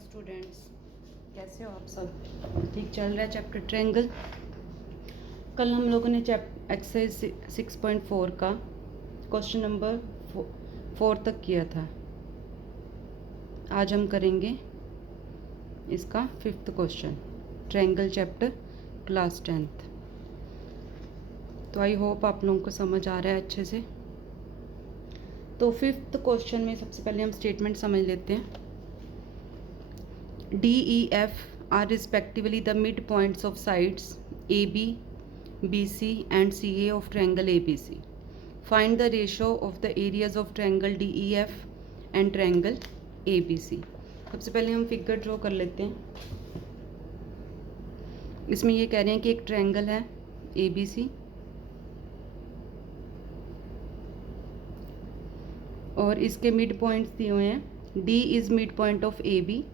Students, कैसे हो आप सब? ठीक चल रहा है चैप्टर ट्रायंगल। कल हम लोगों ने एक्सरसाइज 6.4 का क्वेश्चन नंबर 4 तक किया था। आज हम करेंगे इसका 5th question, triangle chapter class 10th। तो आई होप आप लोगों को समझ आ रहा है अच्छे से। तो 5th क्वेश्चन में सबसे पहले हम स्टेटमेंट समझ लेते हैं। D, E, F are respectively the midpoints of sides AB, BC and CA of triangle ABC. Find the ratio of the areas of triangle DEF and triangle ABC. सबसे पहले हम फिगर ड्रॉ कर लेते हैं। इसमें ये कह रहे हैं कि एक ट्रायंगल है ABC और इसके मिड पॉइंट्स दिए हुए हैं। D is mid point of AB,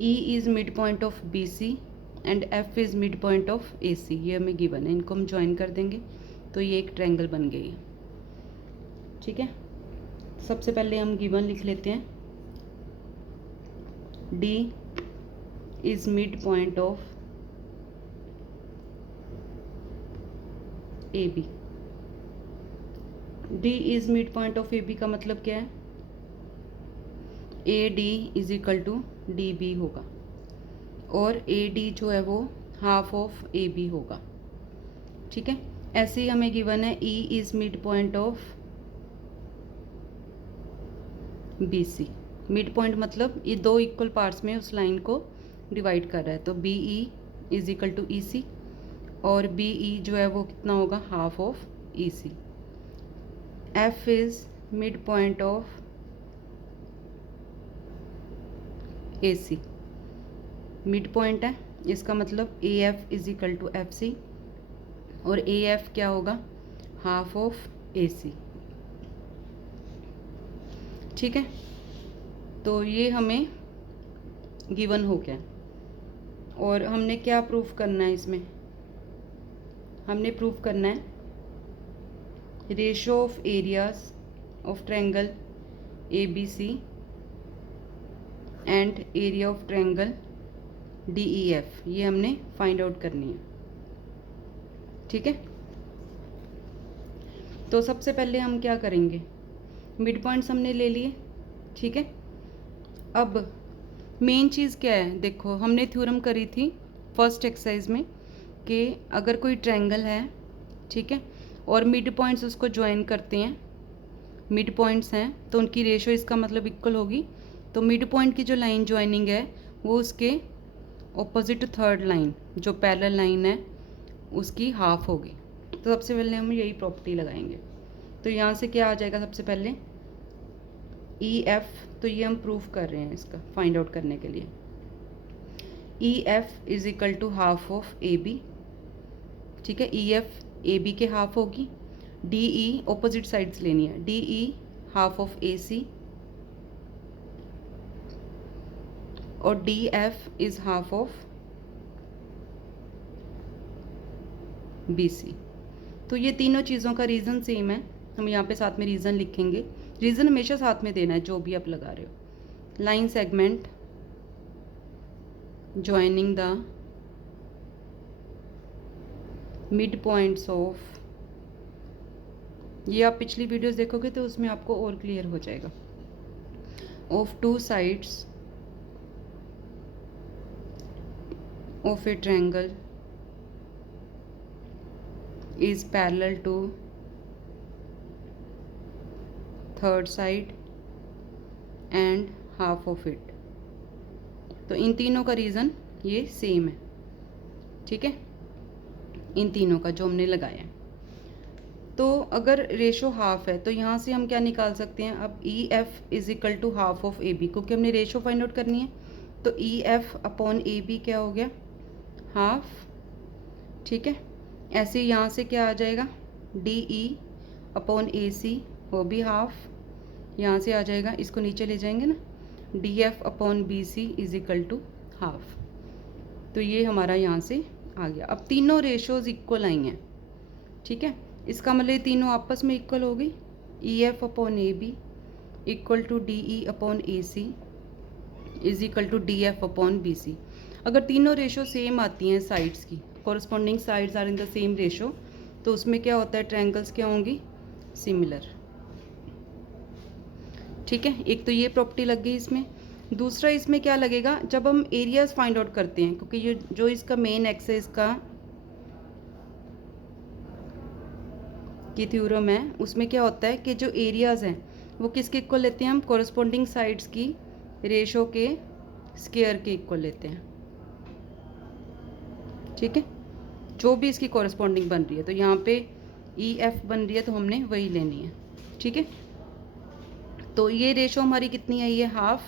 E is mid point of BC and F is mid point of AC। ये हमें गिवन है, इनको हम ज्वाइन कर देंगे तो ये एक ट्रायंगल बन गई है। ठीक है, सबसे पहले हम गिवन लिख लेते हैं। D is mid point of AB। D is mid point of AB का मतलब क्या है? AD is equal to DB होगा और AD जो है वो हाफ ऑफ AB होगा। ठीक है, ऐसे ही हमें गिवन है E is mid point of BC। Mid point मतलब ये दो इक्वल पार्ट्स में उस लाइन को डिवाइड कर रहा है, तो BE is equal to EC और BE जो है वो कितना होगा? Half of EC। F is mid point of AC। Mid point है, इसका मतलब AF is equal to FC और AF क्या होगा? Half of AC। ठीक है, तो ये हमें गिवन हो गया और हमने क्या प्रूफ करना है इसमें? हमने प्रूफ करना है ratio of areas of triangle ABC and area of triangle DEF। ये हमने फाइंड आउट करनी है। ठीक है, तो सबसे पहले हम क्या करेंगे? मिड पॉइंट्स हमने ले लिए। ठीक है, अब मेन चीज़ क्या है? देखो, हमने थ्योरम करी थी फर्स्ट एक्सरसाइज में कि अगर कोई ट्रायंगल है, ठीक है, और मिड पॉइंट्स उसको ज्वाइन करते हैं, मिड पॉइंट्स हैं तो उनकी रेशो इसका मतलब इक्वल होगी। तो मिड पॉइंट की जो लाइन ज्वाइनिंग है वो उसके ऑपोजिट थर्ड लाइन जो पैरेलल लाइन है उसकी हाफ होगी। तो सबसे पहले हम यही प्रॉपर्टी लगाएंगे। तो यहाँ से क्या आ जाएगा? सबसे पहले EF, तो ये हम प्रूफ कर रहे हैं इसका फाइंड आउट करने के लिए। EF is equal to half of AB। ठीक है, EF AB के हाफ होगी। DE ऑपोजिट साइड्स लेनी है, DE हाफ ऑफ AC और DF is half of BC। तो ये तीनों चीज़ों का रीज़न सेम है। हम यहाँ पे साथ में रीज़न लिखेंगे। रीज़न हमेशा साथ में देना है जो भी आप लगा रहे हो। Line segment joining the mid points of, ये आप पिछली वीडियोस देखोगे तो उसमें आपको और क्लियर हो जाएगा, of two sides of a triangle is parallel to third side and half of it। तो इन तीनों का रीज़न ये सेम है। ठीक है, इन तीनों का जो हमने लगाया है। तो अगर रेशो हाफ है तो यहाँ से हम क्या निकाल सकते हैं? अब EF is equal to half of AB, क्योंकि हमने रेशो फाइंड आउट करनी है। तो EF अपॉन AB क्या हो गया? हाफ। ठीक है, ऐसे यहाँ से क्या आ जाएगा? DE अपॉन AC, वो भी हाफ। यहाँ से आ जाएगा, इसको नीचे ले जाएंगे ना, DF upon BC is equal to half. तो ये हमारा यहाँ से आ गया। अब तीनों रेशोज़ इक्वल आई हैं। ठीक है, इसका मतलब तीनों आपस में इक्वल हो गई। EF upon AB equal to DE upon AC is equal to D F upon B C. अगर तीनों रेशो सेम आती हैं साइड्स की, corresponding sides are in the same ratio, तो उसमें क्या होता है, ट्रायंगल्स क्या होंगी, सिमिलर। ठीक है, एक तो ये प्रॉपर्टी लग गई इसमें। दूसरा इसमें क्या लगेगा, जब हम एरियाज फाइंड आउट करते हैं, क्योंकि ये जो इसका मेन एक्स है, इसका की थ्योरम है, उसमें क्या होता है कि जो एरियाज हैं वो किसके इक्वल लेते हैं हम, कॉरस्पॉन्डिंग साइड्स की रेशो के स्क्वायर के इक्वल लेते हैं। ठीक है, जो भी इसकी कॉरस्पॉन्डिंग बन रही है, तो यहाँ पे ई एफ बन रही है तो हमने वही लेनी है। ठीक है, तो ये रेशो हमारी कितनी आई है, हाफ।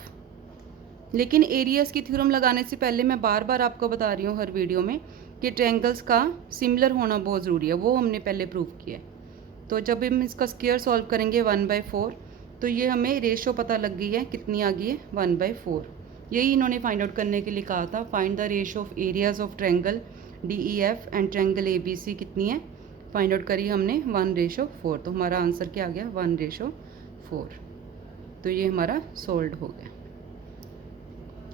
लेकिन एरियाज की थ्योरम लगाने से पहले मैं बार बार आपको बता रही हूँ हर वीडियो में कि ट्रायंगल्स का सिमिलर होना बहुत ज़रूरी है, वो हमने पहले प्रूव किया है। तो जब हम इसका स्क्वायर सॉल्व करेंगे 1/4, तो ये हमें रेशो पता लग गई है, कितनी आ गई है, 1/4। यही इन्होंने फाइंड आउट करने के लिए कहा था, find the ratio of areas of triangle D E F and triangle A B C कितनी है, फाइंड आउट करी हमने 1/4। तो हमारा आंसर क्या आ गया, 1/4। तो ये हमारा सोल्व हो गया।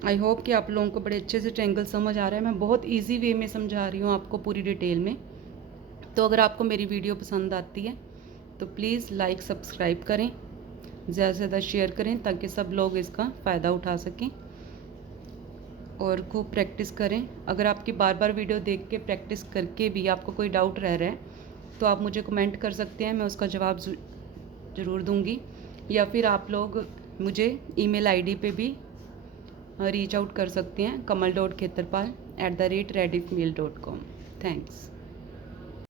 आई होप कि आप लोगों को बड़े अच्छे से ट्रायंगल समझ आ रहा है। मैं बहुत इजी वे में समझा रही हूँ आपको, पूरी डिटेल में। तो अगर आपको मेरी वीडियो पसंद आती है तो प्लीज़ लाइक सब्सक्राइब करें, ज़्यादा से ज़्यादा शेयर करें ताकि सब लोग इसका फ़ायदा उठा सकें, और खूब प्रैक्टिस करें। अगर आपकी बार बार वीडियो देख के प्रैक्टिस करके भी आपको कोई डाउट रह रहा है तो आप मुझे कमेंट कर सकते हैं, मैं उसका जवाब ज़रूर दूँगी। या फिर आप लोग मुझे ईमेल आईडी पे भी रीच आउट कर सकते हैं, kamal.khetarpal@rediffmail.com। थैंक्स।